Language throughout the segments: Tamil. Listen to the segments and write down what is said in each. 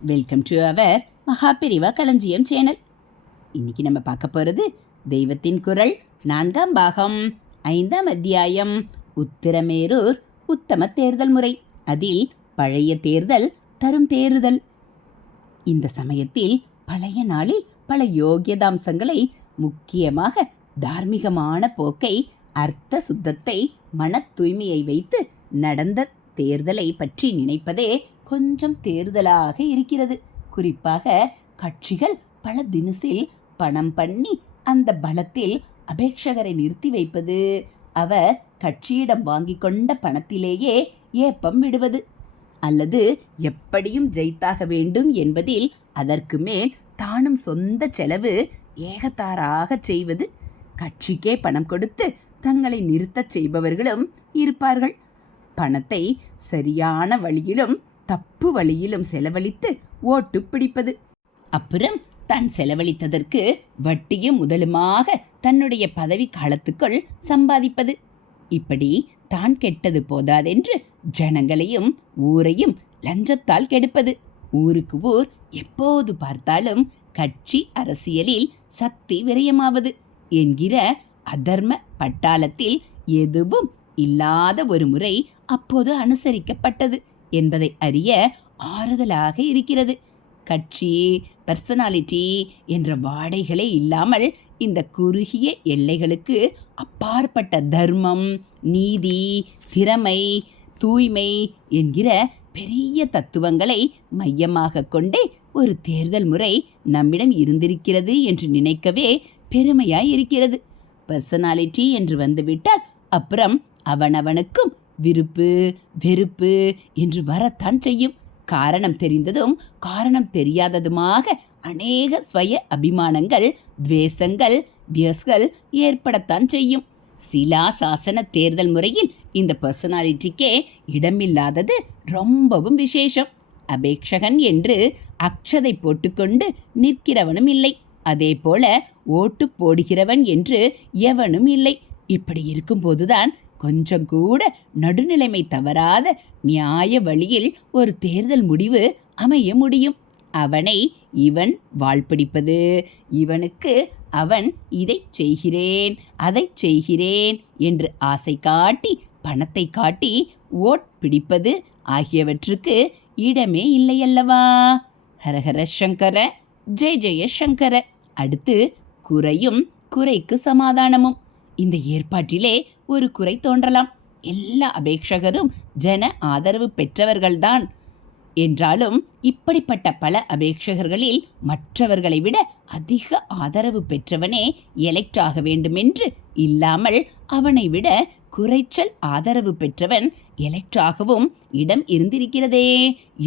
வெல்கம் டு அவர் மகாபிரிவா களஞ்சியம் சேனல். இன்னைக்கு நம்ம பார்க்க போகிறது தெய்வத்தின் குரல் 4ஆம் பாகம் 5ஆம் அத்தியாயம் உத்திரமேரூர் உத்தம தேர்தல் முறை. அதில் பழைய தேர்தல் தரும் தேறுதல். இந்த சமயத்தில் பழைய நாளில் பல யோகியதாம்சங்களை, முக்கியமாக தார்மீகமான போக்கை, அர்த்த சுத்தத்தை, மன தூய்மையை வைத்து நடந்த தேர்தலை பற்றி நினைப்பதே கொஞ்சம் தேர்தலாக இருக்கிறது. குறிப்பாக கட்சிகள் பல தினசில் பணம் பண்ணி அந்த பலத்தில் அபேட்சகரை நிறுத்தி வைப்பது, அவர் கட்சியிடம் வாங்கி கொண்ட பணத்திலேயே ஏப்பம் விடுவது, அல்லது எப்படியும் ஜெயித்தாக வேண்டும் என்பதில் அதற்கு மேல் தானும் சொந்த செலவு ஏகத்தாராக செய்வது. கட்சிக்கே பணம் கொடுத்து தங்களை நிறுத்தச் செய்பவர்களும் இருப்பார்கள். பணத்தை சரியான வழியிலும் தப்பு வழியிலும் செலவழித்து ஓட்டு பிடிப்பது, அப்புறம் தான் செலவழித்ததற்கு வட்டியும் முதலுமாக தன்னுடைய பதவி காலத்துக்குள் சம்பாதிப்பது. இப்படி தான் கெட்டது போதாதென்று ஜனங்களையும் ஊரையும் லஞ்சத்தால் கெடுப்பது. ஊருக்கு ஊர் எப்போது பார்த்தாலும் கட்சி அரசியலில் சக்தி விரயமாவது என்கிற அதர்ம பட்டாளத்தில் எதுவும் இல்லாத ஒரு முறை அப்போது அனுசரிக்கப்பட்டது என்பதை அறிய ஆறுதலாக இருக்கிறது. கட்சி, பர்சனாலிட்டி என்ற வாடைகளே இல்லாமல் இந்த குறுகிய எல்லைகளுக்கு அப்பாற்பட்ட தர்மம், நீதி, திறமை, தூய்மை என்கிற பெரிய தத்துவங்களை மையமாக கொண்டே ஒரு தேர்தல் முறை நம்மிடம் இருந்திருக்கிறது என்று நினைக்கவே பெருமையாய் இருக்கிறது. பர்சனாலிட்டி என்று வந்துவிட்டால் அப்புறம் அவனவனுக்கும் விருப்பு வெறுப்பு என்று வரத்தான் செய்யும். காரணம் தெரிந்ததும் காரணம் தெரியாததுமாக அநேக ஸ்வய அபிமானங்கள், துவேஷங்கள், வியஸ்கள் ஏற்படத்தான் செய்யும். சிலா சாசன தேர்தல் முறையில் இந்த பர்சனாலிட்டிக்கே இடமில்லாதது ரொம்பவும் விசேஷம். அபேட்சகன் என்று அக்ஷதை போட்டுக்கொண்டு நிற்கிறவனும் இல்லை, அதே போல ஓட்டு போடுகிறவன் என்று எவனும் இல்லை. இப்படி இருக்கும்போதுதான் கொஞ்சம் கூட நடுநிலைமை தவறாத நியாய வழியில் ஒரு தேர்தல் முடிவு அமைய முடியும். அவனை இவன் வாழ்பிடிப்பது, இவனுக்கு அவன் இதை செய்கிறேன் அதை செய்கிறேன் என்று ஆசை காட்டி பணத்தை காட்டி ஓட் பிடிப்பது ஆகியவற்றுக்கு இடமே இல்லையல்லவா. ஹரஹர சங்கர, ஜெய ஜெய சங்கர. அடுத்து குறையும் குறைக்கு சமாதானமும். இந்த ஏற்பாட்டிலே ஒரு குறை தோன்றலாம். எல்லா அபேட்சகரும் ஜன ஆதரவு பெற்றவர்கள்தான் என்றாலும் இப்படிப்பட்ட பல அபேட்சகர்களில் மற்றவர்களை விட அதிக ஆதரவு பெற்றவனே எலெக்ட் ஆக வேண்டுமென்று இல்லாமல் அவனை விட குறைச்சல் ஆதரவு பெற்றவன் எலெக்ட் ஆகவும் இடம் இருந்திருக்கிறதே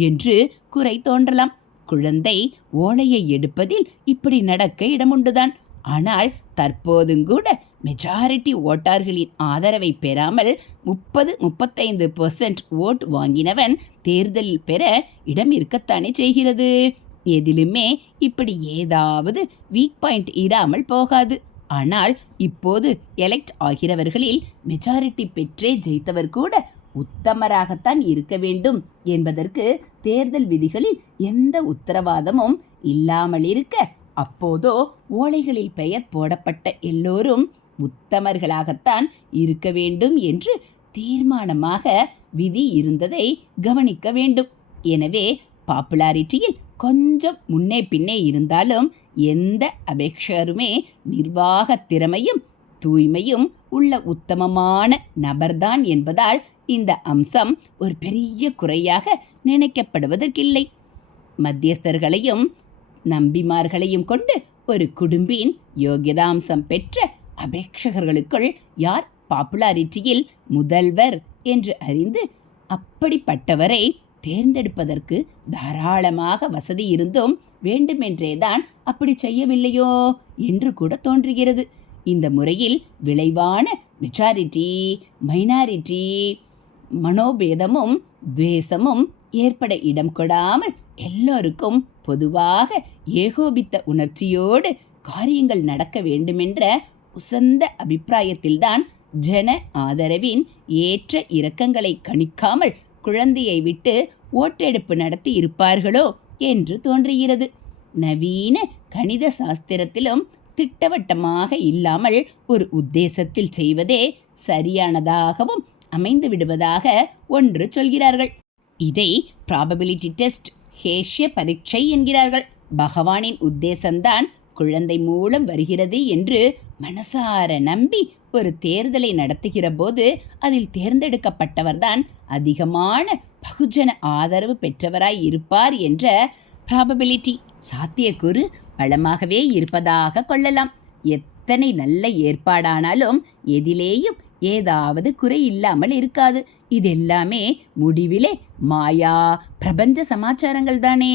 என்று குறை தோன்றலாம். குழந்தை ஓலையை எடுப்பதில் இப்படி நடக்க இடமுண்டுதான். ஆனால் தற்போதுங்கூட மெஜாரிட்டி ஓட்டார்களின் ஆதரவை பெறாமல் 30-35% ஓட் வாங்கினவன் தேர்தலில் பெற இடம் இருக்கத்தானே செய்கிறது. எதிலுமே இப்படி ஏதாவது வீக் பாயிண்ட் இராமல் போகாது. ஆனால் இப்போது எலெக்ட் ஆகிறவர்களில் மெஜாரிட்டி பெற்றே ஜெயித்தவர் கூட உத்தமராகத்தான் இருக்க வேண்டும் என்பதற்கு தேர்தல் விதிகளில் எந்த உத்தரவாதமும் இல்லாமல் இருக்க, அப்போதோ ஓலைகளில் பெயர் போடப்பட்ட எல்லோரும் உத்தமர்களாகத்தான் இருக்க வேண்டும் என்று தீர்மானமாக விதி இருந்ததை கவனிக்க வேண்டும். எனவே பாப்புலாரிட்டியில் கொஞ்சம் முன்னே பின்னே இருந்தாலும் எந்த அபேட்சகருமே நிர்வாக திறமையும் தூய்மையும் உள்ள உத்தமமான நபர்தான் என்பதால் இந்த அம்சம் ஒரு பெரிய குறையாக நினைக்கப்படுவதற்கில்லை. மத்தியஸ்தர்களையும் நம்பிமார்களையும் கொண்டு ஒரு குடும்பின் யோகியதாம்சம் பெற்ற அபேட்சகர்களுக்குள் யார் பாப்புலாரிட்டியில் முதல்வர் என்று அறிந்து அப்படிப்பட்டவரை தேர்ந்தெடுப்பதற்கு தாராளமாக வசதி இருந்தும் வேண்டுமென்றேதான் அப்படி செய்யவில்லையோ என்று கூட தோன்றுகிறது. இந்த முறையில் விளைவான மெஜாரிட்டி மைனாரிட்டி மனோபேதமும் துவேஷமும் ஏற்பட இடம் கொடாமல் எல்லோருக்கும் பொதுவாக ஏகோபித்த உணர்ச்சியோடு காரியங்கள் நடக்க வேண்டுமென்ற உசந்த அபிப்பிராயத்தில்தான் ஜன ஆதரவின் ஏற்ற இறக்கங்களை கணிக்காமல் குழந்தையை விட்டு ஓட்டெடுப்பு நடத்தி இருப்பார்களோ என்று தோன்றுகிறது. நவீன கணித சாஸ்திரத்திலும் திட்டவட்டமாக இல்லாமல் ஒரு உத்தேசத்தில் செய்வதே சரியானதாகவும் அமைந்து விடுவதாக ஒன்று சொல்கிறார்கள். இதை ப்ராபபிலிட்டி டெஸ்ட், ஹேஷ்ய பரீட்சை என்கிறார்கள். பகவானின் உத்தேசம்தான் குழந்தை மூலம் வருகிறது என்று மனசார நம்பி ஒரு தேர்தலை நடத்துகிற போது அதில் தேர்ந்தெடுக்கப்பட்டவர்தான் அதிகமான பகுஜன ஆதரவு பெற்றவராய் இருப்பார் என்ற ப்ராபபிலிட்டி, சாத்தியக்கூறு பலமாகவே இருப்பதாக கொள்ளலாம். எத்தனை நல்ல ஏற்பாடானாலும் எதிலேயும் ஏதாவது குறை இல்லாமல் இருக்காது. இதெல்லாமே முடிவிலே மாயா பிரபஞ்ச சமாச்சாரங்கள் தானே.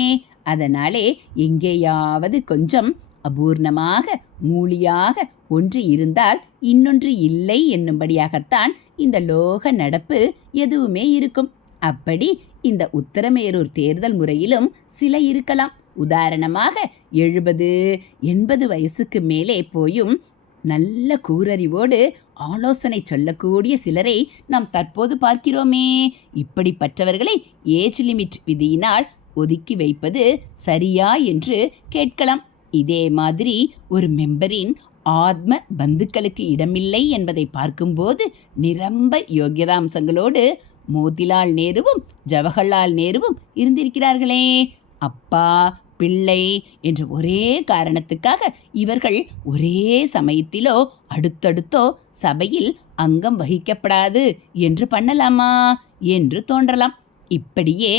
அதனாலே எங்கேயாவது கொஞ்சம் அபூர்ணமாக மூலியாக ஒன்று இருந்தால் இன்னொன்று இல்லை என்னும்படியாகத்தான் இந்த லோக நடப்பு எதுவுமே இருக்கும். அப்படி இந்த உத்தரமேரூர் தேர்தல் முறையிலும் சில இருக்கலாம். உதாரணமாக 70-80 வயசுக்கு மேலே போயும் நல்ல கூரறிவோடு ஆலோசனை சொல்லக்கூடிய சிலரை நாம் தற்போது பார்க்கிறோமே. இப்படிப்பட்டவர்களை ஏஜ் லிமிட் விதியினால் ஒதுக்கி வைப்பது சரியா என்று கேட்கலாம். இதே மாதிரி ஒரு மெம்பரின் ஆத்ம பந்துக்களுக்கு இடமில்லை என்பதை பார்க்கும்போது நிரம்ப யோகியதாம்சங்களோடு மோதிலால் நேருவும் ஜவஹர்லால் நேருவும் இருந்திருக்கிறார்களே. அப்பா பிள்ளை என்ற ஒரே காரணத்துக்காக இவர்கள் ஒரே சமயத்திலோ அடுத்தடுத்தோ சபையில் அங்கம் வகிக்கப்படாது என்று பண்ணலாமா என்று தோன்றலாம். இப்படியே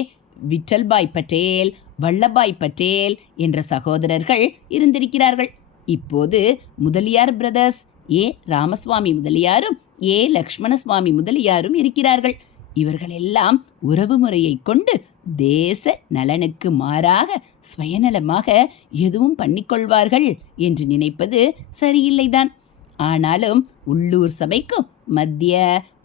விட்டல்பாய் பட்டேல், வல்லபாய் பட்டேல் என்ற சகோதரர்கள் இருந்திருக்கிறார்கள். இப்போது முதலியார் பிரதர்ஸ் ஏ ராமசுவாமி முதலியாரும் ஏ லக்ஷ்மணசுவாமி முதலியாரும் இருக்கிறார்கள். இவர்களெல்லாம் உறவு முறையை கொண்டு தேச நலனுக்கு மாறாக சுயநலமாக எதுவும் பண்ணிக்கொள்வார்கள் என்று நினைப்பது சரியில்லைதான். ஆனாலும் உள்ளூர் சபைக்கும் மத்திய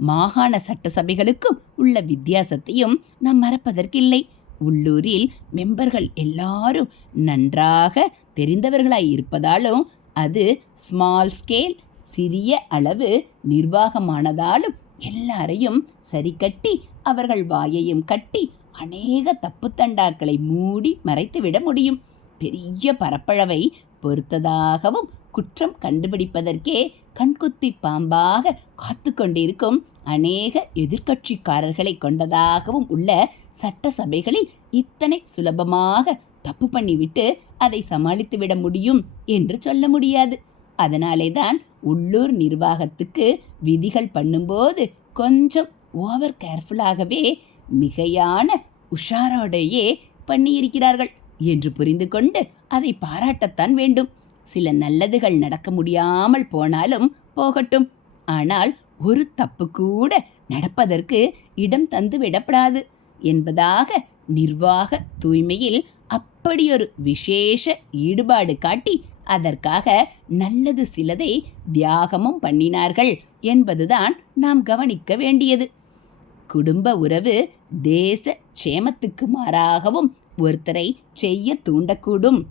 மாகாண சட்டசபைகளுக்கும் உள்ள வித்தியாசத்தையும் நாம் மறப்பதற்கில்லை. உள்ளூரில் மெம்பர்கள் எல்லாரும் நன்றாக தெரிந்தவர்களாய் இருப்பதாலும் அது ஸ்மால் ஸ்கேல் சிறிய அளவு நிர்வாகமானதாலும் எல்லாரையும் சரி கட்டி அவர்கள் வாயையும் கட்டி அநேக தப்புத்தண்டாக்களை மூடி மறைத்துவிட முடியும். பெரிய பரப்பளவை பொறுத்ததாகவும் குற்றம் கண்டுபிடிப்பதற்கே கண்குத்தி பாம்பாக காத்து கொண்டிருக்கும் அநேக எதிர்கட்சிக்காரர்களை கொண்டதாகவும் உள்ள சட்டசபைகளில் இத்தனை சுலபமாக தப்பு பண்ணிவிட்டு அதை சமாளித்துவிட முடியும் என்று சொல்ல முடியாது. அதனாலே தான் உள்ளூர் நிர்வாகத்துக்கு விதிகள் பண்ணும்போது கொஞ்சம் ஓவர் கேர்ஃபுல்லாகவே மிகையான உஷாரோடையே பண்ணியிருக்கிறார்கள் என்று புரிந்து கொண்டு அதை பாராட்டத்தான் வேண்டும். சில நல்லதுகள் நடக்க முடியாமல் போனாலும் போகட்டும். ஆனால் ஒரு தப்பு கூட நடப்பதற்கு இடம் தந்து விடப்படாது என்பதாக நிர்வாக தூய்மையில் அப்படியொரு விசேஷ ஈடுபாடு காட்டி அதற்காக நல்லது சிலதை தியாகமும் பண்ணினார்கள் என்பதுதான் நாம் கவனிக்க வேண்டியது. குடும்ப உறவு தேச சேமத்துக்கு மாறாகவும் ஒருத்தரை செய்ய தூண்டக்கூடும்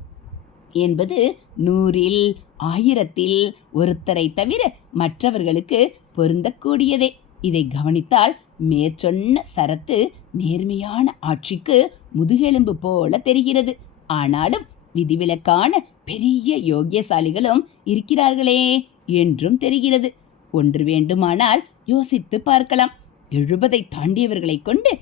என்பது 100-ல் 1000-ல் ஒருத்தரை தவிர மற்றவர்களுக்கு பொருந்தக்கூடியதே. இதை கவனித்தால் மேற்சொன்ன சரத்து நேர்மையான ஆட்சிக்கு முதுகெலும்பு போல தெரிகிறது. ஆனாலும் விதிவிலக்கான பெரிய யோக்கியசாலிகளும் இருக்கிறார்களே என்றும் தெரிகிறது. ஒன்று வேண்டுமானால் யோசித்து பார்க்கலாம். 70 தாண்டியவர்களை கொண்டு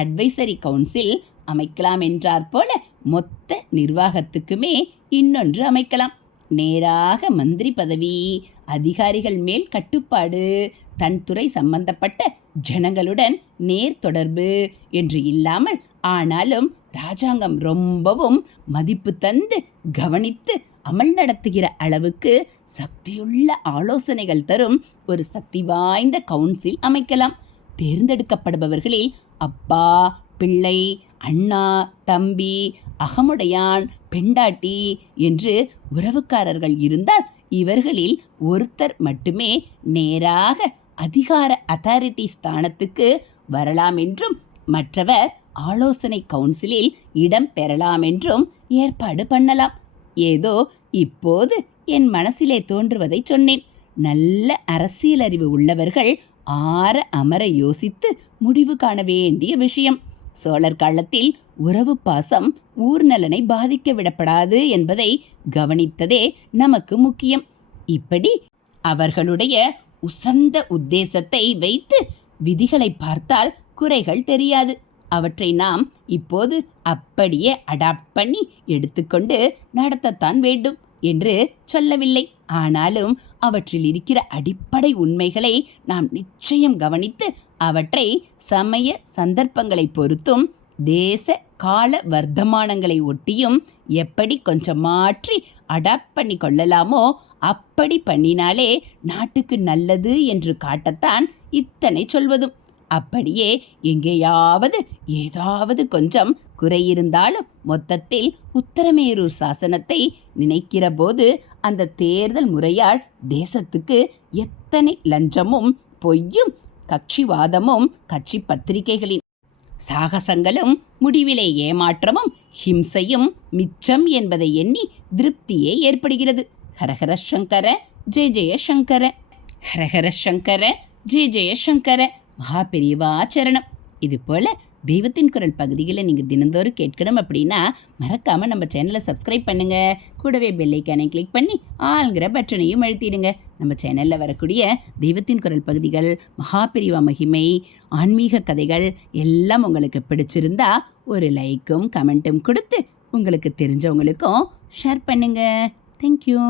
அட்வைசரி கவுன்சில் அமைக்கலாம் என்றார் போல மொத்த நிர்வாகத்துக்குமே இன்னொன்று அமைக்கலாம். நேராக மந்திரி பதவி, அதிகாரிகள் மேல் கட்டுப்பாடு, தன் துறை சம்பந்தப்பட்ட ஜனங்களுடன் நேர் தொடர்பு என்று இல்லாமல், ஆனாலும் ராஜாங்கம் ரொம்பவும் மதிப்பு தந்து கவனித்து அமல் நடத்துகிற அளவுக்கு சக்தியுள்ள ஆலோசனைகள் தரும் ஒரு சக்தி வாய்ந்த கவுன்சில் அமைக்கலாம். தேர்ந்தெடுக்கப்படுபவர்களில் அப்பா பிள்ளை, அண்ணா தம்பி, அகமுடையான் பெண்டாட்டி என்று உறவுக்காரர்கள் இருந்தால் இவர்களில் ஒருத்தர் மட்டுமே நேராக அதிகார அத்தாரிட்டி ஸ்தானத்துக்கு வரலாம் என்றும் மற்றவர் ஆலோசனை கவுன்சிலில் இடம் பெறலாம் என்றும் ஏற்பாடு பண்ணலாம். ஏதோ இப்போது என் மனசிலே தோன்றுவதை சொன்னேன். நல்ல அரசியலறிவு உள்ளவர்கள் ஆற அமர யோசித்து முடிவு காண வேண்டிய விஷயம். சோழர் காலத்தில் உறவு பாசம் ஊர் நலனை பாதிக்க விடப்படாது என்பதை கவனித்ததே நமக்கு முக்கியம். இப்படி அவர்களுடைய உசந்த உத்தேசத்தை வைத்து விதிகளை பார்த்தால் குறைகள் தெரியாது. அவற்றை நாம் இப்போது அப்படியே அடாப்ட் பண்ணி எடுத்துக்கொண்டு நடத்தத்தான் வேண்டும் என்று சொல்லவில்லை. ஆனாலும் அவற்றில் இருக்கிற அடிப்படை உண்மைகளை நாம் நிச்சயம் கவனித்து அவற்றை சமய சந்தர்ப்பங்களை பொறுத்தும் தேச கால வர்த்தமானங்களை ஒட்டியும் எப்படி கொஞ்சம் மாற்றி அடாப்ட் பண்ணி கொள்ளலாமோ அப்படி பண்ணினாலே நாட்டுக்கு நல்லது என்று காட்டத்தான் இத்தனை சொல்வதும். அப்படியே எங்கேயாவது ஏதாவது கொஞ்சம் குறையிருந்தாலும் மொத்தத்தில் உத்தரமேரூர் சாசனத்தை நினைக்கிற போது அந்த தேர்தல் முறையால் தேசத்துக்கு எத்தனை லஞ்சமும் பொய்யும் கட்சிவாதமும் கட்சி பத்திரிகைகளின் சாகசங்களும் முடிவிலே ஏமாற்றமும் ஹிம்சையும் மிச்சம் என்பதை எண்ணி திருப்தியே ஏற்படுகிறது. ஹரஹர சங்கர ஜெய ஜெய சங்கர, ஹரஹர சங்கர ஜெய ஜெய சங்கர. மகா பெரியவா சரணம். இது போல் தெய்வத்தின் குரல் பகுதிகளை நீங்கள் தினந்தோறும் கேட்கணும் அப்படின்னா மறக்காமல் நம்ம சேனலை சப்ஸ்கிரைப் பண்ணுங்கள். கூடவே பெல்லைக்கானை கிளிக் பண்ணி ஆளுங்கிற பட்டனையும் அழுத்திடுங்க. நம்ம சேனலில் வரக்கூடிய தெய்வத்தின் குரல் பகுதிகள், மகா பெரியவா மகிமை, ஆன்மீக கதைகள் எல்லாம் உங்களுக்கு பிடிச்சிருந்தா ஒரு லைக்கும் கமெண்ட்டும் கொடுத்து உங்களுக்கு தெரிஞ்சவங்களுக்கும் ஷேர் பண்ணுங்கள். தேங்க்யூ.